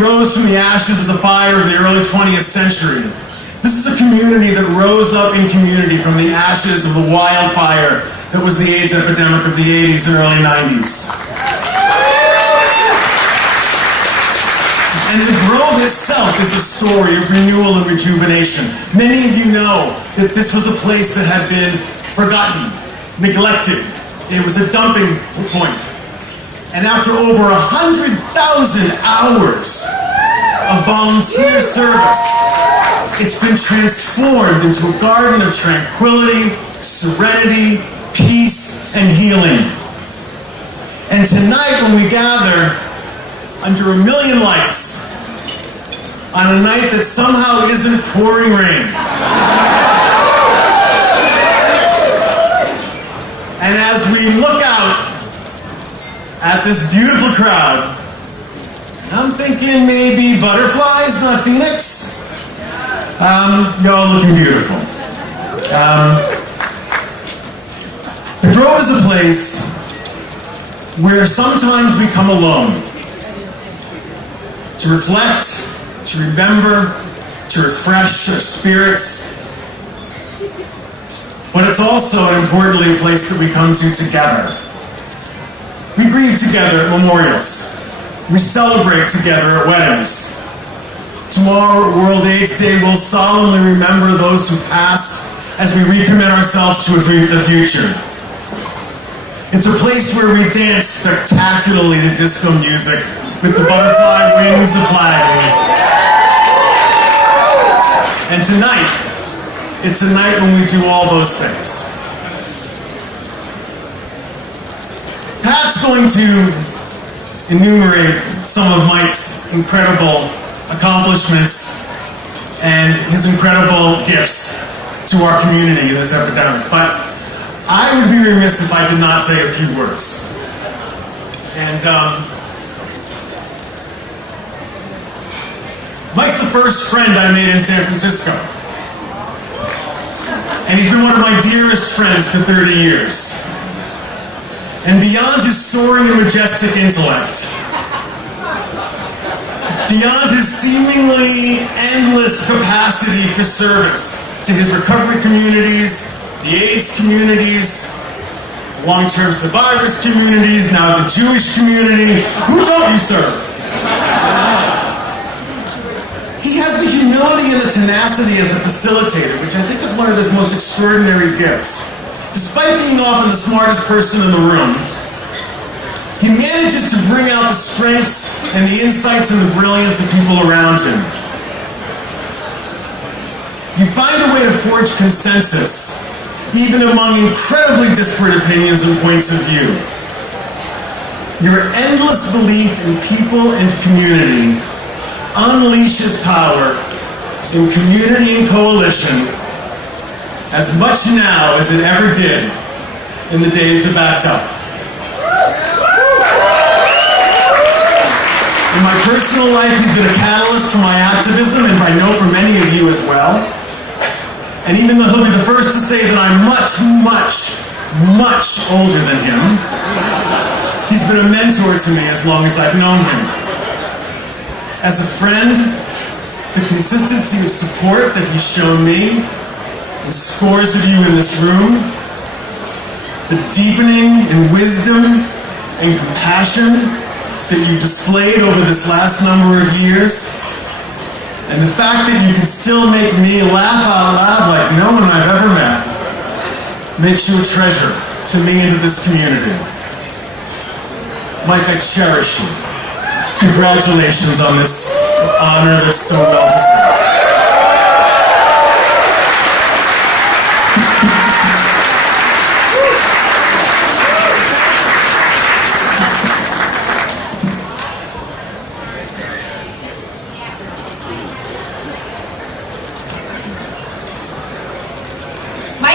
rose from the ashes of the fire of the early 20th century. This is a community that rose up in community from the ashes of the wildfire that was the AIDS epidemic of the 80s and early 90s. And the Grove itself is a story of renewal and rejuvenation. Many of you know that this was a place that had been forgotten, neglected. It was a dumping point. And after over 100,000 hours of volunteer service, it's been transformed into a garden of tranquility, serenity, peace, and healing. And tonight when we gather under a million lights on a night that somehow isn't pouring rain, and as we look out at this beautiful crowd, I'm thinking maybe butterflies, not phoenix. Y'all looking beautiful. The Grove is a place where sometimes we come alone to reflect, to remember, to refresh our spirits. But it's also, and importantly, a place that we come to together. We grieve together at memorials. We celebrate together at weddings. Tomorrow, World AIDS Day, we'll solemnly remember those who passed as we recommit ourselves to the future. It's a place where we dance spectacularly to disco music with the butterfly wings a-flagging. And tonight, it's a night when we do all those things. Pat's going to enumerate some of Mike's incredible accomplishments and his incredible gifts to our community in this epidemic. But I would be remiss if I did not say a few words. And Mike's the first friend I made in San Francisco. And he's been one of my dearest friends for 30 years. And beyond his soaring and majestic intellect, beyond his seemingly endless capacity for service to his recovery communities, the AIDS communities, long-term survivors communities, now the Jewish community, who don't you serve? He has the humility and the tenacity as a facilitator, which I think is one of his most extraordinary gifts. Despite being often the smartest person in the room, he manages to bring out the strengths and the insights and the brilliance of people around him. You find a way to forge consensus, even among incredibly disparate opinions and points of view. Your endless belief in people and community unleashes power in community and coalition as much now as it ever did in the days of ACT UP. In my personal life, he's been a catalyst for my activism, and I know for many of you as well. And even though he'll be the first to say that I'm much, much, much older than him, he's been a mentor to me as long as I've known him. As a friend, the consistency of support that he's shown me, and scores of you in this room, the deepening in wisdom and compassion that you displayed over this last number of years, and the fact that you can still make me laugh out loud like no one I've ever met, makes you a treasure to me and to this community. Mike, I cherish you. Congratulations on this honor that's so well deserved.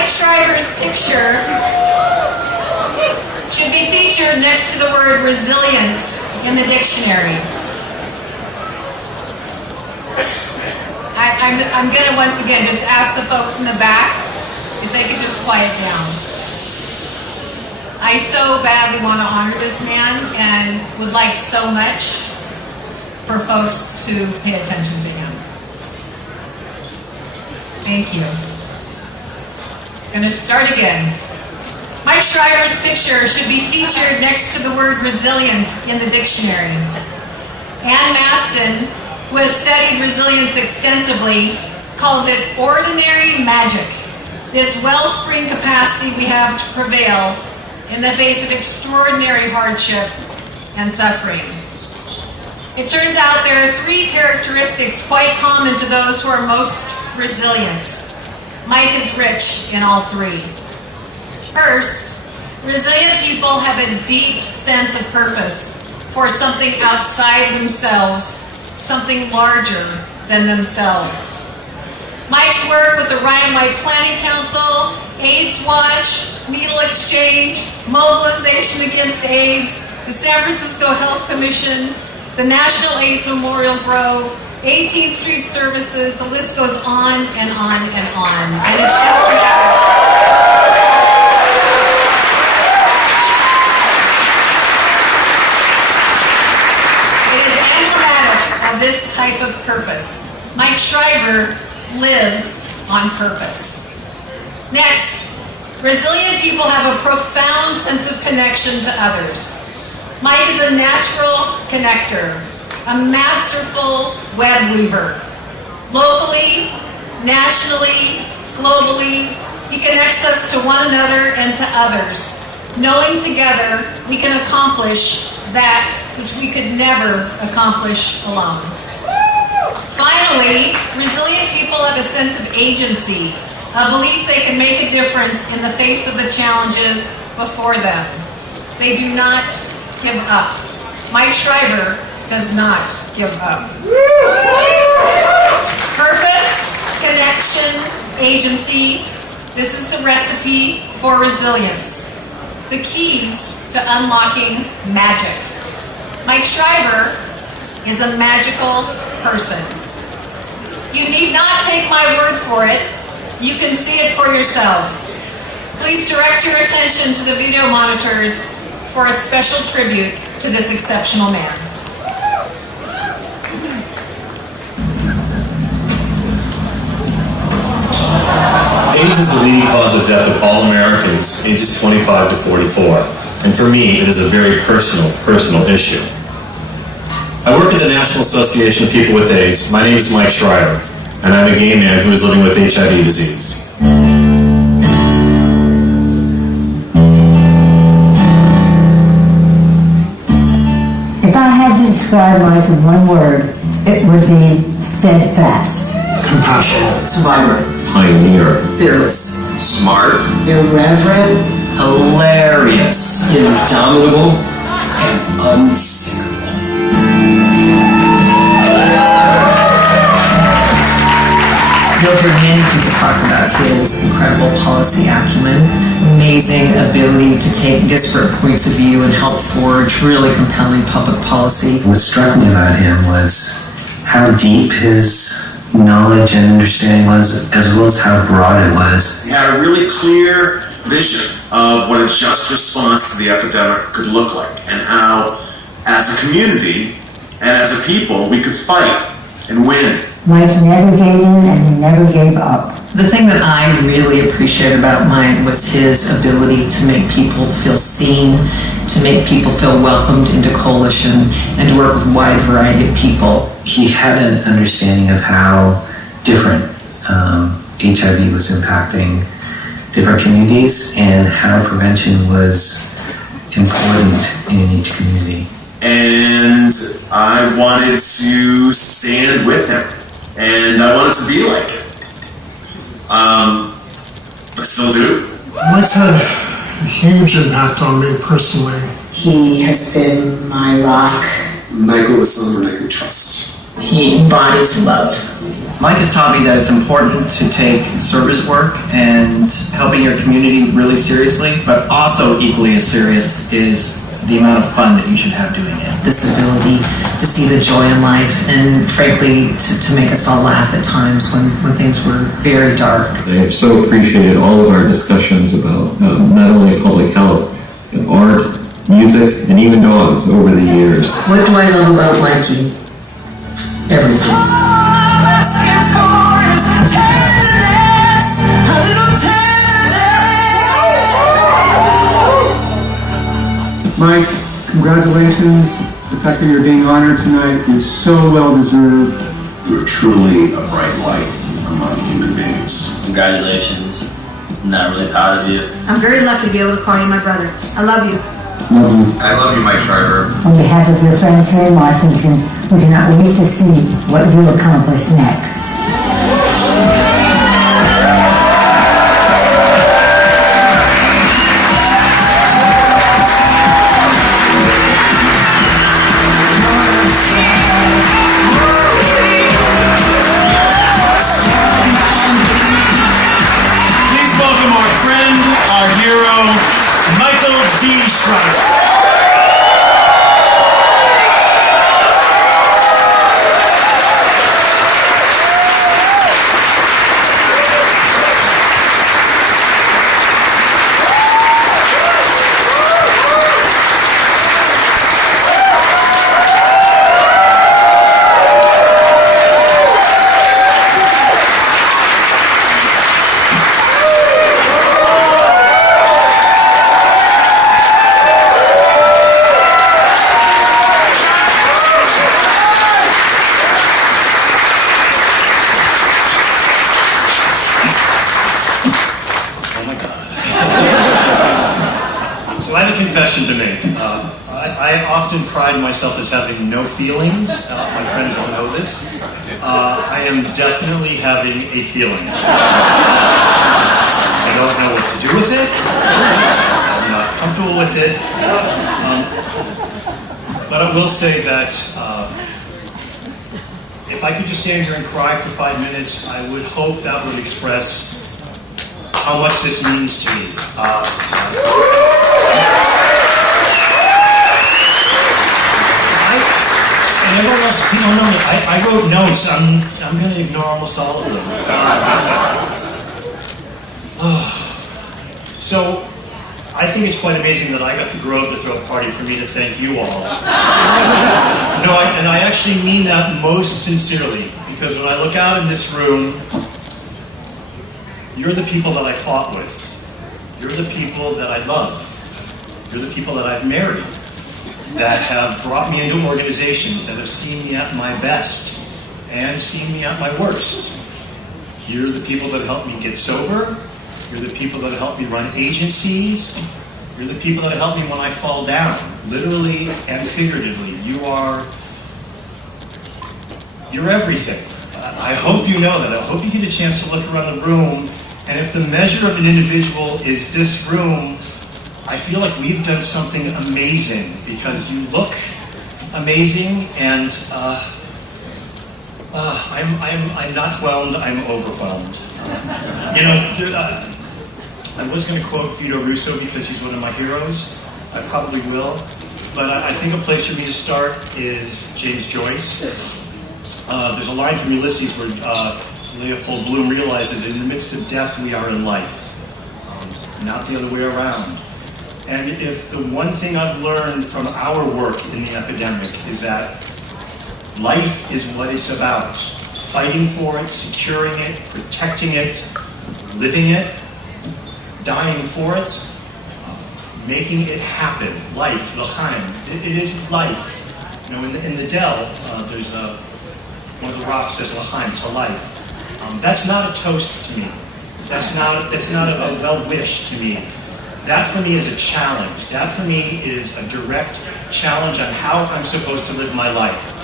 Shriver's picture should be featured next to the word resilient in the dictionary. I'm going to once again just ask the folks in the back if they could just quiet down. I so badly want to honor this man and would like so much for folks to pay attention to him. Thank you. I'm going to start again. Mike Shriver's picture should be featured next to the word resilient in the dictionary. Ann Maston, who has studied resilience extensively, calls it ordinary magic, this wellspring capacity we have to prevail in the face of extraordinary hardship and suffering. It turns out there are three characteristics quite common to those who are most resilient. Mike is rich in all three. First, resilient people have a deep sense of purpose for something outside themselves, something larger than themselves. Mike's work with the Ryan White Planning Council, AIDS Watch, Needle Exchange, Mobilization Against AIDS, the San Francisco Health Commission, the National AIDS Memorial Grove, 18th Street Services, the list goes on and on and on. And it's of this type of purpose. Mike Shriver lives on purpose. Next, resilient people have a profound sense of connection to others. Mike is a natural connector, a masterful web weaver. Locally, nationally, globally, he connects us to one another and to others, knowing together we can accomplish that which we could never accomplish alone. Finally, resilient people have a sense of agency, a belief they can make a difference in the face of the challenges before them. They do not give up. Mike Shriver does not give up. Purpose, connection, agency. This is the recipe for resilience. The keys to unlocking magic. Mike Shriver is a magical person. You need not take my word for it. You can see it for yourselves. Please direct your attention to the video monitors for a special tribute to this exceptional man. AIDS is the leading cause of death of all Americans ages 25 to 44, and for me, it is a very personal issue. I work at the National Association of People with AIDS. My name is Mike Shriver, and I'm a gay man who is living with HIV disease. If I had to describe life in one word, it would be steadfast. Compassionate. Survivor. Pioneer. Fearless. Smart. Irreverent. Hilarious. Indomitable. And unsinkable. You'll hear many people talk about his incredible policy acumen, amazing ability to take disparate points of view and help forge really compelling public policy. What struck me about him was how deep his knowledge and understanding was, as well as how broad it was. He had a really clear vision of what a just response to the epidemic could look like, and how, as a community and as a people, we could fight and win. Mike never gave in and he never gave up. The thing that I really appreciated about Mike was his ability to make people feel seen, to make people feel welcomed into coalition, and to work with a wide variety of people. He had an understanding of how different HIV was impacting different communities and how prevention was important in each community. And I wanted to stand with him, and I wanted to be like him. I still do. Mike's had a huge impact on me personally. He has been my rock. Michael is someone I can trust. He embodies love. Mike has taught me that it's important to take service work and helping your community really seriously, but also equally as serious is the amount of fun that you should have doing it. This ability to see the joy in life and frankly to make us all laugh at times when things were very dark. I have so appreciated all of our discussions about not only public health, but art, music, and even dogs over the years. What do I love about Mikey? Mike, congratulations. The fact that you're being honored tonight is so well deserved. You're truly a bright light among human beings. Congratulations. I'm not really proud of you. I'm very lucky to be able to call you my brother. I love you. Love you. I love you, Mike Shriver. On behalf of your friends here in Washington, we cannot wait to see what you accomplish next. Our hero, Michael D. Shriver. I have a confession to make. I often pride myself as having no feelings. My friends all know this. I am definitely having a feeling. I don't know what to do with it. I'm not comfortable with it. But I will say that if I could just stand here and cry for 5 minutes, I would hope that would express how much this means to me. And everyone else, people know me. I wrote notes. I'm going to ignore almost all of them. So, I think it's quite amazing that I got to grow up to throw a party for me to thank you all. No, and I actually mean that most sincerely, because when I look out in this room, you're the people that I fought with. You're the people that I love. You're the people that I've married, that have brought me into organizations that have seen me at my best and seen me at my worst. You're the people that helped me get sober. You're the people that helped me run agencies. You're the people that helped me when I fall down, literally and figuratively. You're everything. I hope you know that. I hope you get a chance to look around the room, and if the measure of an individual is this room, I feel like we've done something amazing, because you look amazing, and I'm not whelmed, I'm overwhelmed. I was going to quote Vito Russo because he's one of my heroes. I probably will, but I think a place for me to start is James Joyce. There's a line from Ulysses where Leopold Bloom realizes that in the midst of death we are in life, not the other way around. And if the one thing I've learned from our work in the epidemic is that life is what it's about. Fighting for it, securing it, protecting it, living it, dying for it, making it happen. Life, l'chaim. It is life. In the Dell, there's one of the rocks says l'chaim, to life. That's not a toast to me. That's not a well-wish to me. That for me is a challenge. That for me is a direct challenge on how I'm supposed to live my life.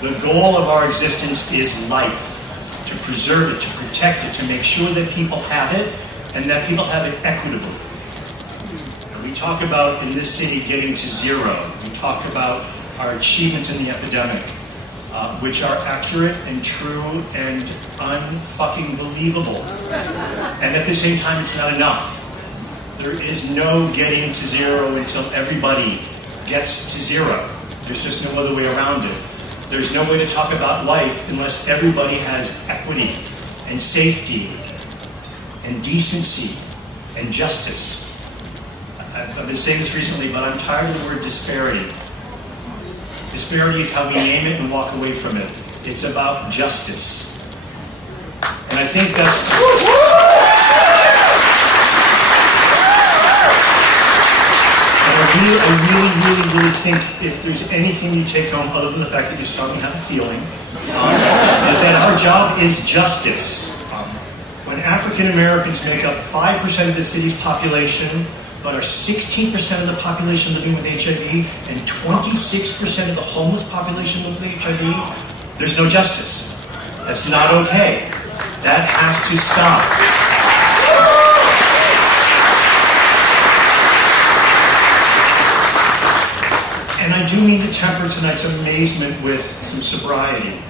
The goal of our existence is life. To preserve it, to protect it, to make sure that people have it, and that people have it equitably. And we talk about, in this city, getting to zero. We talk about our achievements in the epidemic, which are accurate and true and unfucking believable. And at the same time, it's not enough. There is no getting to zero until everybody gets to zero. There's just no other way around it. There's no way to talk about life unless everybody has equity and safety and decency and justice. I've been saying this recently, but I'm tired of the word disparity. Disparity is how we name it and walk away from it. It's about justice. And I think that's... And I really think if there's anything you take home other than the fact that you suddenly have a feeling, is that our job is justice. When African Americans make up 5% of the city's population, but are 16% of the population living with HIV, and 26% of the homeless population living with HIV, there's no justice. That's not okay. That has to stop. And I do mean to temper tonight's amazement with some sobriety.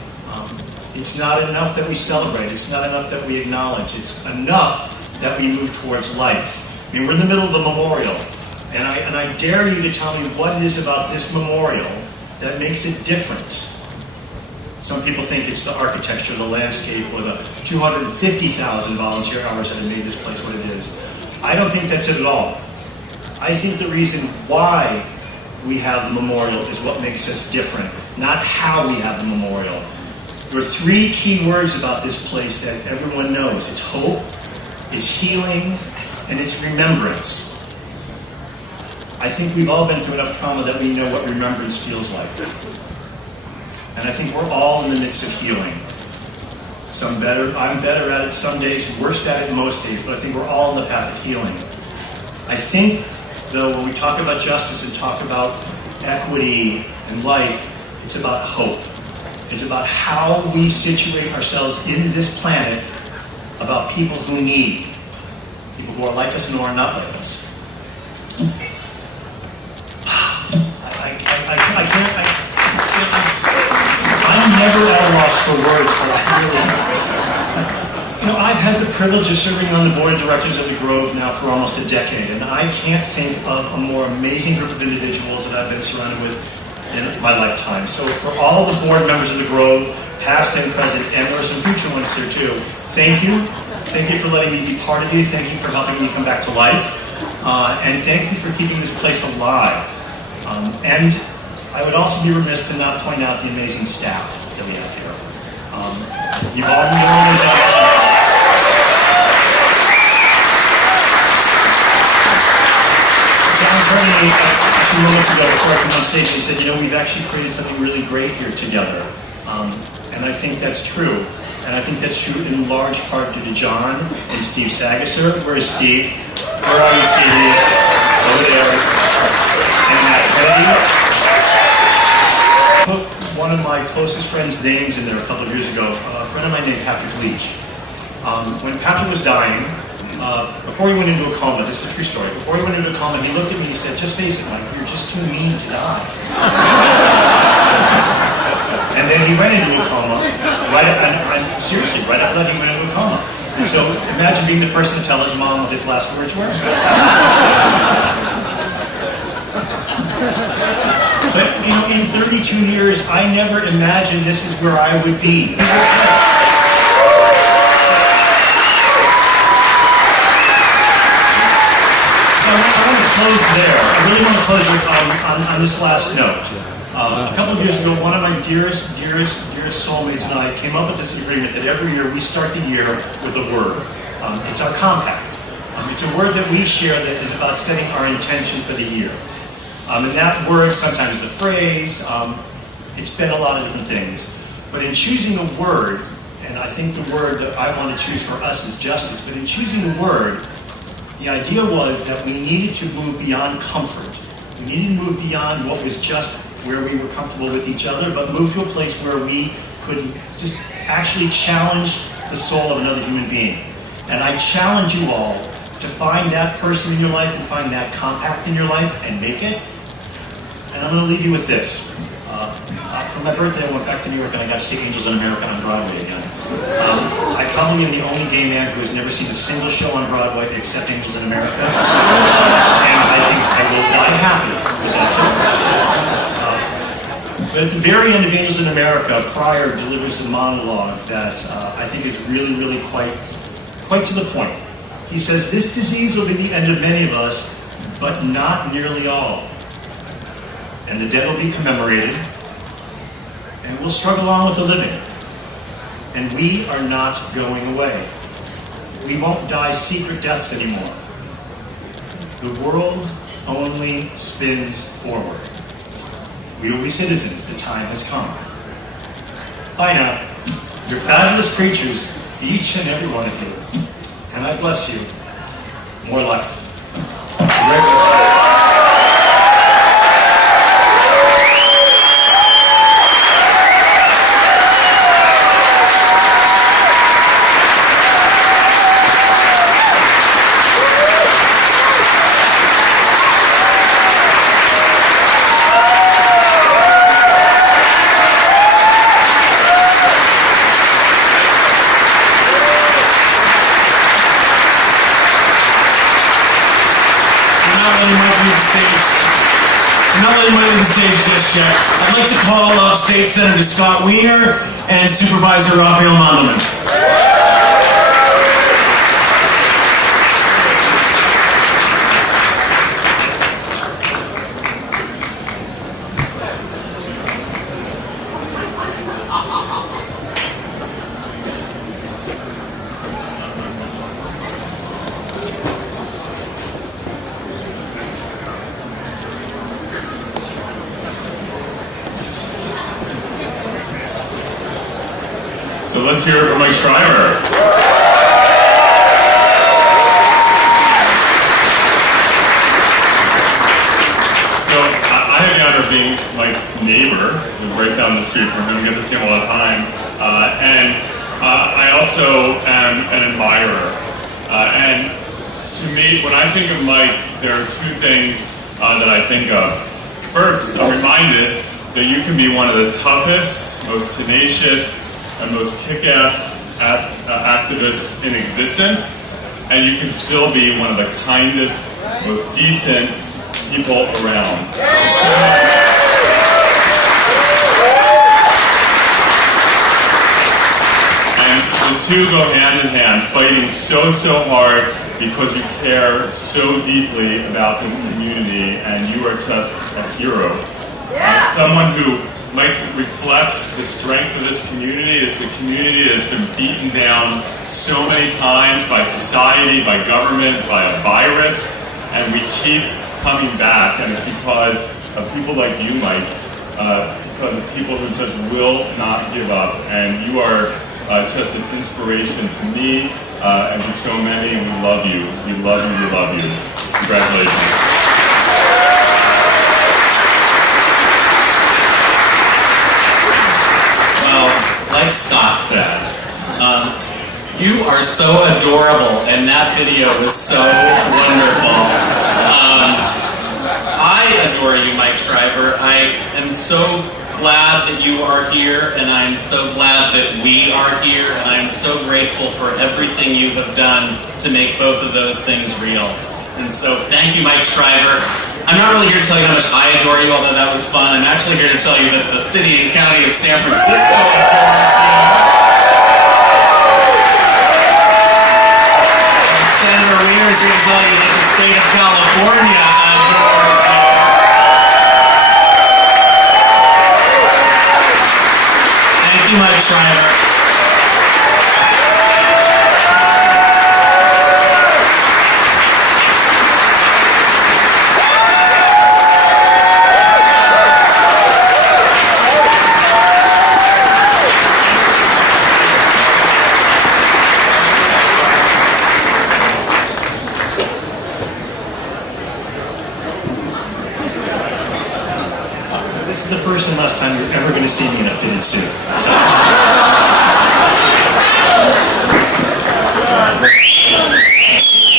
It's not enough that we celebrate. It's not enough that we acknowledge. It's enough that we move towards life. I mean, we're in the middle of a memorial, and I dare you to tell me what it is about this memorial that makes it different. Some people think it's the architecture, the landscape, or the 250,000 volunteer hours that have made this place what it is. I don't think that's it at all. I think the reason why we have the memorial is what makes us different, not how we have the memorial. There are three key words about this place that everyone knows. It's hope, it's healing, and it's remembrance. I think we've all been through enough trauma that we know what remembrance feels like. And I think we're all in the midst of healing. Some better, I'm better at it some days, worse at it most days, but I think we're all on the path of healing. I think, though, when we talk about justice and talk about equity and life, it's about hope. It's about how we situate ourselves in this planet, about people who need, people who are like us and who are not like us. I'm never at a loss for words, but I've had the privilege of serving on the board of directors of the Grove now for almost a decade, and I can't think of a more amazing group of individuals that I've been surrounded with in my lifetime. So for all the board members of the Grove, past and present, and there are some future ones here too, thank you. Thank you for letting me be part of you. Thank you for helping me come back to life. And thank you for keeping this place alive. And I would also be remiss to not point out the amazing staff that we have here. You've all been doing your job. John told me a few moments ago before I came on stage, he said, we've actually created something really great here together. And I think that's true. And I think that's true in large part due to John and Steve Sagasser. Where is Steve? Where are you, Stevie? Over there. And Matt Kennedy. I put one of my closest friends' names in there a couple of years ago. A friend of mine named Patrick Leach. When Patrick was dying, before he went into a coma, this is a true story, before he went into a coma, he looked at me and he said, just face it, Mike, you're just too mean to die. And then he went into a coma, seriously, right after that he went into a coma. And so imagine being the person to tell his mom what his last words were. But, in 32 years, I never imagined this is where I would be. I want to close there. I really want to close on this last note. A couple of years ago, one of my dearest soulmates and I came up with this agreement that every year we start the year with a word. It's our compact. It's a word that we share that is about setting our intention for the year. And that word sometimes is a phrase. It's been a lot of different things. But in choosing a word, and I think the word that I want to choose for us is justice, but in choosing the word, the idea was that we needed to move beyond comfort. We needed to move beyond what was just where we were comfortable with each other, but move to a place where we could just actually challenge the soul of another human being. And I challenge you all to find that person in your life and find that compact in your life and make it. And I'm going to leave you with this. For my birthday, I went back to New York and I got to see Angels in America on Broadway again. I probably am the only gay man who has never seen a single show on Broadway except Angels in America. And I think I will die happy with that too. But at the very end of Angels in America, Pryor delivers a monologue that I think is really, really quite to the point. He says, this disease will be the end of many of us, but not nearly all. And the dead will be commemorated, and we'll struggle on with the living. And we are not going away. We won't die secret deaths anymore. The world only spins forward. We will be citizens. The time has come. Bye now. You're fabulous creatures, each and every one of you. And I bless you. More life. Not letting money leave the stage just yet. I'd like to call up State Senator Scott Wiener and Supervisor Raphael Mandelman. So let's hear it from Mike Shriver. So I have the honor of being Mike's neighbor, right down the street from him. I get to see him all the time. And I also am an admirer. And to me, when I think of Mike, there are two things that I think of. First, I'm reminded that you can be one of the toughest, most tenacious, and most kick-ass activists in existence, and you can still be one of the kindest, most decent people around. And the two go hand in hand, fighting so hard because you care so deeply about this community, and you are just a hero. Someone who reflects the strength of this community. It's a community that's been beaten down so many times by society, by government, by a virus, and we keep coming back, and it's because of people like you, Mike, because of people who just will not give up, and you are just an inspiration to me and to so many, and we love you. We love you, we love you. Congratulations. Like Scott said, you are so adorable, and that video was so wonderful. I adore you, Mike Shriver. I am so glad that you are here, and I'm so glad that we are here, and I'm so grateful for everything you have done to make both of those things real. And so thank you, Mike Shriver. I'm not really here to tell you how much I adore you, although that was fun. I'm actually here to tell you that the city and county of San Francisco adores you. Senator Wiener is here to tell you that the state of California adores you. Thank you, Mike Shriver. This is the first and last time you're ever going to see me in a fitted suit. So.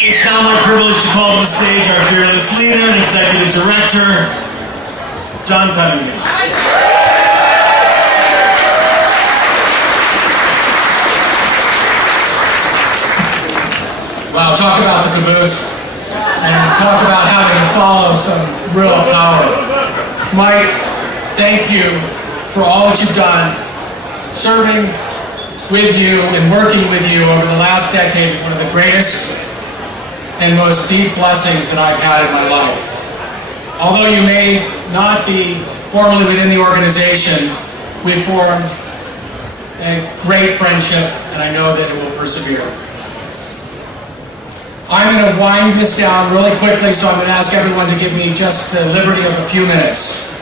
It's now my privilege to call to the stage our fearless leader and executive director, John Cunningham. Wow, talk about the caboose, and talk about having to follow some real power. Mike, thank you for all that you've done. Serving with you and working with you over the last decade is one of the greatest and most deep blessings that I've had in my life. Although you may not be formally within the organization, we formed a great friendship, and I know that it will persevere. I'm going to wind this down really quickly, so I'm going to ask everyone to give me just the liberty of a few minutes.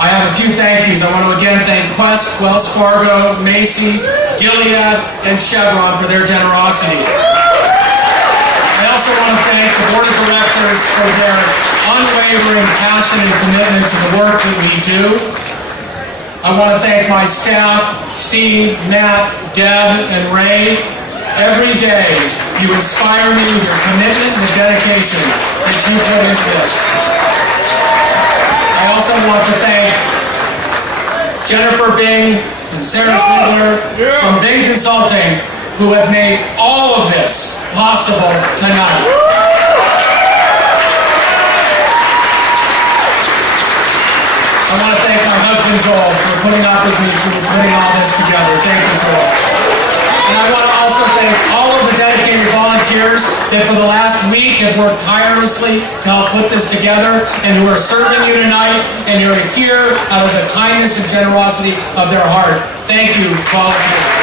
I have a few thank yous. I want to again thank Quest, Wells Fargo, Macy's, Gilead, and Chevron for their generosity. I also want to thank the Board of Directors for their unwavering passion and commitment to the work that we do. I want to thank my staff, Steve, Matt, Deb, and Ray. Every day, you inspire me with your commitment and dedication that you put into this. I also want to thank Jennifer Bing and Sarah Shriver from Bing Consulting, who have made all of this possible tonight. I want to thank my husband Joel for putting up with me for putting all this together. Thank you, Joel. And I want to also thank all of the dedicated volunteers that for the last week have worked tirelessly to help put this together and who are serving you tonight and you're here out of the kindness and generosity of their heart. Thank you, volunteers.